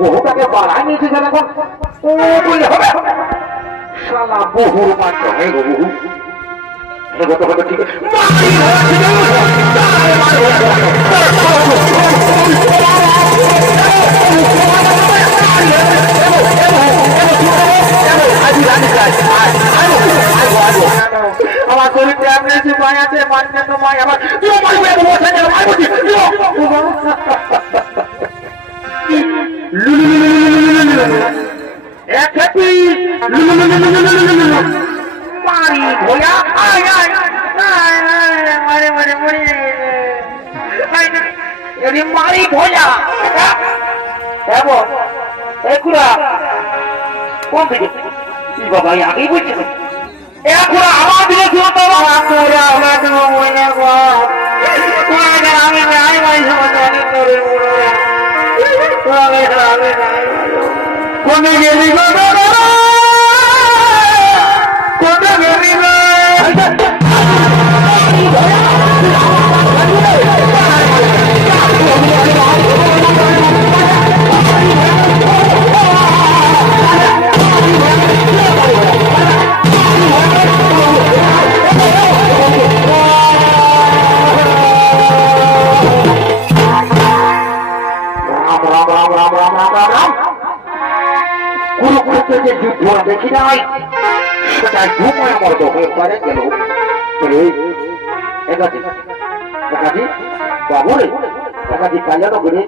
বহুটাকে বাড়াই নিয়েছে এখন ও বললে হবে শালা বহুর মাত্র হয়ে গো বহু এগোতে হতে ঠিক আমার শরীরটা এমনি মায় আছে মান্য তো মায় আমার মারি ভোয়া মারি ভোয়া এগুলা কোন দিকে বাবা আগেই বলছে এখন আমার দিকে কোনে গেলি কোনে গেলি যে যুদ্ধ দেখি নাই সেটা ঘুমায় আমার দখল করে গেল একাধি বাবুরে একাধি কালিয়ানো করে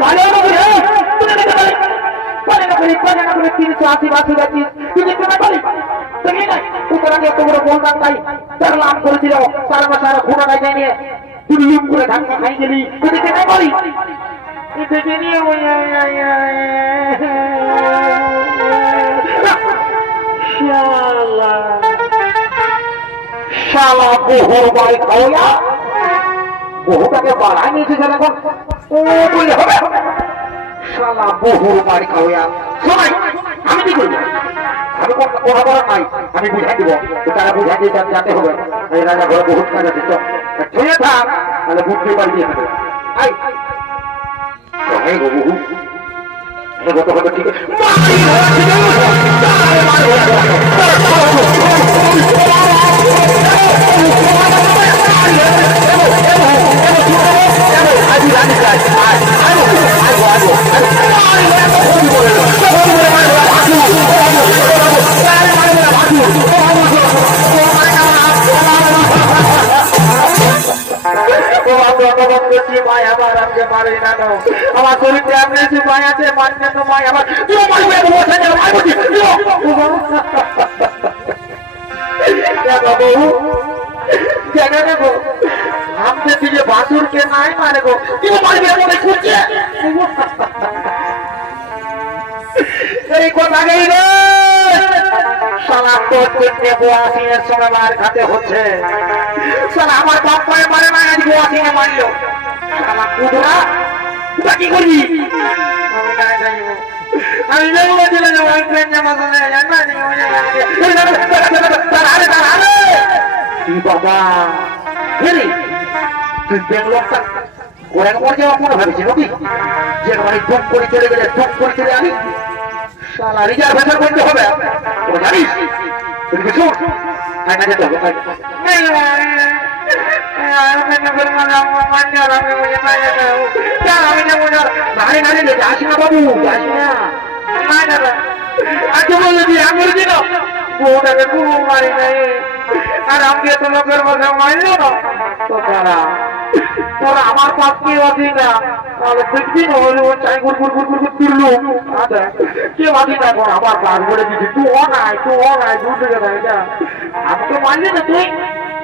কালিয়ানো করে 380 বাসি যাচ্ছি তুই দেখতে পারি দেখি নাই সুতরাং এত বড় বলতাম তাই তার লাভ করেছিল 4 মাস আর ঘোড়া গাই নিয়ে দুলুম করে ধাক্কা খাই গেলি তুই দেখতে না পারি দেখে নিয়ে শালা বহুর বাড়ি খাওয়া বহুটাকে বাড়াই নিয়েছে এখন ও বললে হবে শালা বহুর বাড়ি খাওয়া শোনাই আমি কি করবো আমি কথা বলার নাই আমি বুঝাই দিব তারা বুঝাই দিয়ে যাতে হবে এই রাজা ঘরে বহুত কাজ আছে তো ছুঁয়ে থাক তাহলে বুঝতে পারি দিয়ে হবে বহু এগোতে হতে ঠিক আমার শরীরটা এমনি মায় আছে মান্য তো মায় আমার हमसे तुझे बासुर के नाई मारे को क्यों मार गया मुझे खुद तेरी को लगे रे साला तो कुत्ते बुआसी ने समय मार खाते होते साला हमारे बाप मारे ना आज बुआसी ने मान लो साला कुदरा बाकी कोई আমি যাই বলছিল যে ওই ফ্রেন্ড জামা শুনে জানা নেই তুই বাবা হেরে তুই বেঙ্গলোরটা ওরা মরে যাওয়া মনে ভাবছি নাকি যে মানে টুক করে চলে গেলে টুক করে চলে আনি শালা রিজার্ভেশন করতে হবে ও জানিস তুই কিছু আয়না যেতে হবে আজকে বললো যে আমি দিল বউটাকে পুরো মারি নাই আর আমাকে তো লোকের মধ্যে মারলো না তো তোরা আমার পাপ কি বাঁধি না তাহলে দেখবি না হলে ও চাই গুড় গুড় গুড় গুড় তুললো আচ্ছা কে বাঁধি না এখন আমার কাজ বলে দিচ্ছি তুই ও নাই দূর থেকে ভাই যা আমি তো মারলি না তুই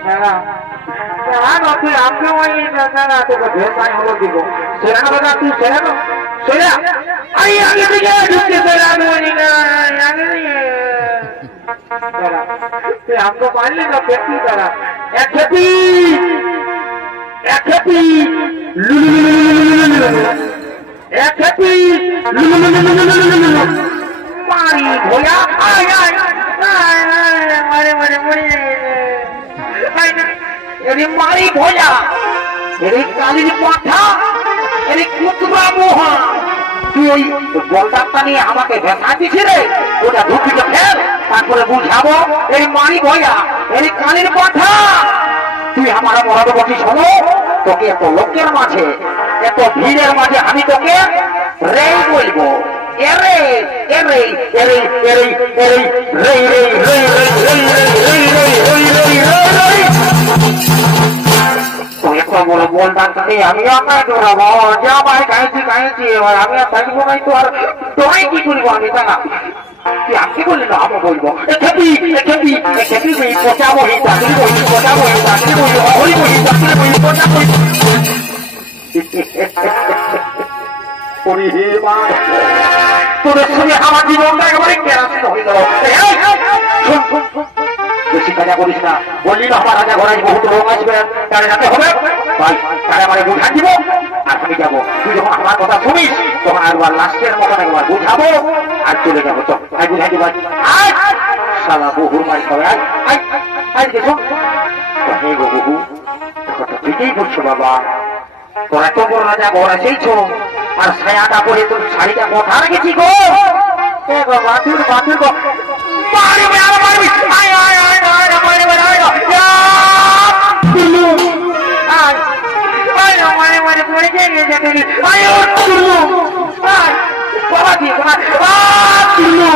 হ্যাঁ না তুই আমাকে মারলি না তোকে ভেসাই হলো দিব সেরা না তুই সেরা না সেরা আগে থেকে ঢুকতে সেরা মারি না আগে তুই আমাকে মারলি না ব্যক্তি তারা এক মারি ভোয়া এরে মারি ভোজা, এরে কালির পাঠা, এরে কুতবা মোহা। তুই ওই বলদারটা নিয়ে আমাকে ভেসা দিছিলে, ওটা ধুপিকে ফেল, তারপরে বুঝাবো। এই মারি ভোজা, এরে কালির পাঠা, তুই আমার মরাদ বসি শোনো, তোকে এত লোকের মাঝে, এত ভিড়ের মাঝে আমি তোকে রে বলবো। এরে এরে এরে এরে এরে রে রে রে রে বলে বলতাম আমি আমায় দৌড়াবো, যা ভাই গাইছি গাইছি, এবার আমি আর থাকবো নাই তো, আর তোরাই কি করবো আমি তা না। তুই আপনি বললি না আমি বলবো খেপি খেপি খেপি বই পচাবো হি চাকরি বই পচাবো হি চাকরি বই হরি বই চাকরি বই পচাবো তোদের সঙ্গে আমার জীবনটা একেবারে কেরাসিন হয়ে গেল। বেশি কাজা করিস না, বললি না আমার রাজা ঘোড়ায় বহুত রোগ আসবে, তারে যাতে হবে ভাই, তারে আমার বুঝা দিব আর আমি যাবো। তুই যখন আমার কথা শুনিস তখন একবার লাস্টের মতন একবার বুঝাবো আর চলে যাবো। চল আই বুঝাই দিব, সারা বহুর মাই খাবে। আই দেখো হে গো বহু, কথা ঠিকই বলছো বাবা, তোরা তো বড় রাজা ঘোড়া সেইছ, আর ছায়াটা পরে তোর শাড়িটা কোথা রেখেছি গো? এ গো বাতির বাতির গো মারবে আর মারবি, আয় আয় আয় আয় মারবে আয় তুলু আয় আয় মারে মারে পড়ে গিয়ে দেখলি আয় তুলু আয় বাবা দি বাবা তুলু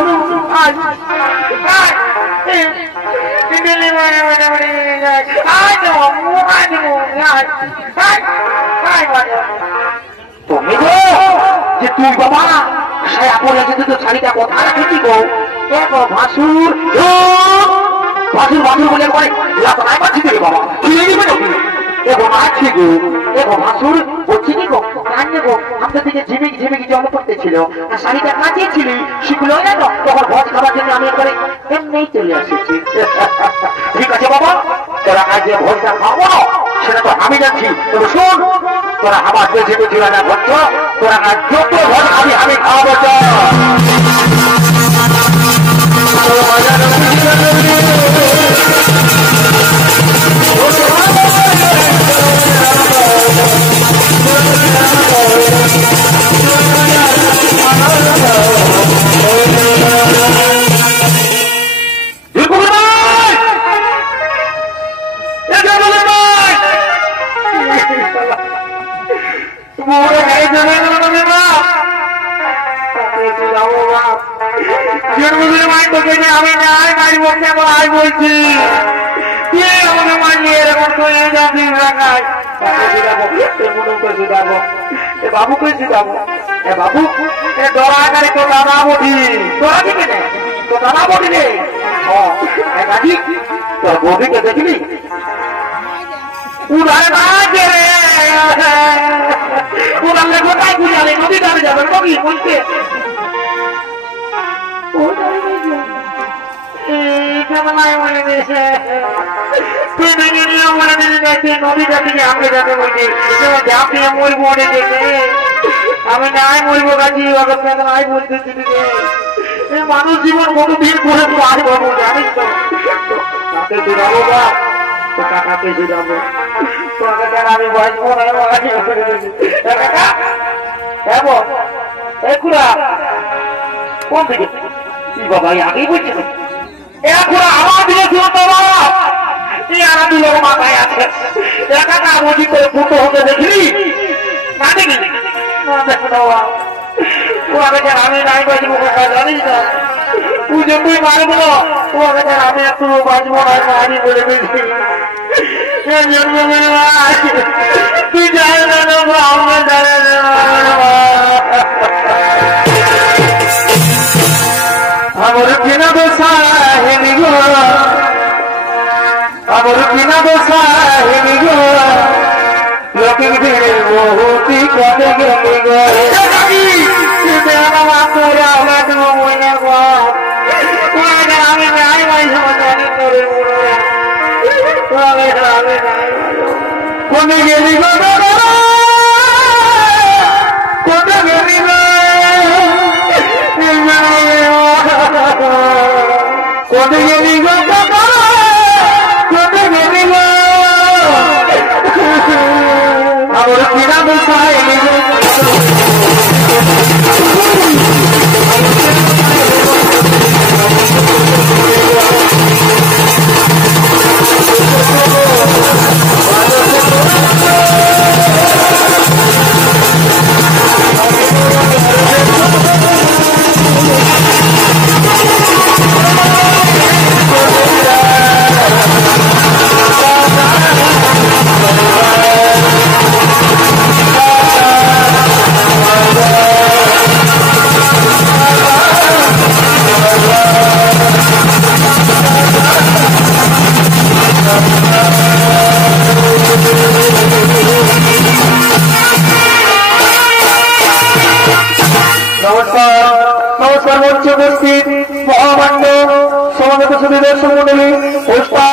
আয় আয় দিদি মারে মারে মারে আয় তো মুআ দিমু আয় আয় আয় মারে তুমি গো যে তুই বাবা ছায়া পড়ে যেতে তো শাড়িটা কোথা রেখেছি গো? দেখো ভাসুর ভাসুর ভাসুর বলে পরে লাপায় পাচ্ছি দেবে বাবা, ফিরে দিবে নাকি? দেখো মাছি গো, দেখো ভাসুর বলছি কি গো, কান্নে গো আমাদের দিকে ঝিমিক ঝিমিক জল পড়তেছিল, আর শাড়িটা কাটিয়েছিলি শিখলো না তো, তখন ভোজ খাবার জন্য আমি একবারে এমনি চলে আসেছি। ঠিক আছে বাবা, তোরা আজ যে ভোজটা খাবো না সেটা তো আমি যাচ্ছি, তবে শোন তোরা আমার বেঁচে বেঁচে রাজা ভোজ, তোরা আজ যত ভোজ খাবি আমি খাওয়াবো। আমি নাই মারি বলছি আয় বলছি আমাকে মারিয়ে এরকম করে যাবি রাখায় বাবুকে শুধাবো। বাবু ডরা গাড়ি তো দাদা বটি, তোরা দিকে নে তো দাদা বটি নে গাড়ি তোর বৌদিকে দেখলি উড়ালে বাজে রে, উড়ালে কোথায় বুঝালে নদী দাঁড়িয়ে যাবে নদী বলছে আমি নাই মরবো কাজী নাই বলতেছি মানুষ জীবন কত দিন করে আয় বাবু জানিস তো, কাকে শুধাবো বা কাকাকে শুধাবো, তোকে ছাড়া আমি বাঁচবো না। কোন দিকে বাবা আগেই বলছি এখন আমার দিকে ছিল তো বাবা আর দুলোক মাথায় আছে একা বুঝি করে ফুটো হতে দেখলি না দেখি ওকে আমি নাই বাঁচবো কাকা জানিস না, পুজো তুই মারবো ওকে আমি একটু বাঁচবো না আমি বলে দিয়েছি তুই যাই না আমরা জানে আমার কিনা দোষা হেনি গো, আমার কিনা দোষা হেনি গো, লোকের ভিড়ে বহুতি কবে গেলি গো আমি নাই কোনে গেলি গো কোনে গেলি গো কোনে গেলি গো কোনে গেলি গো পুষ্পা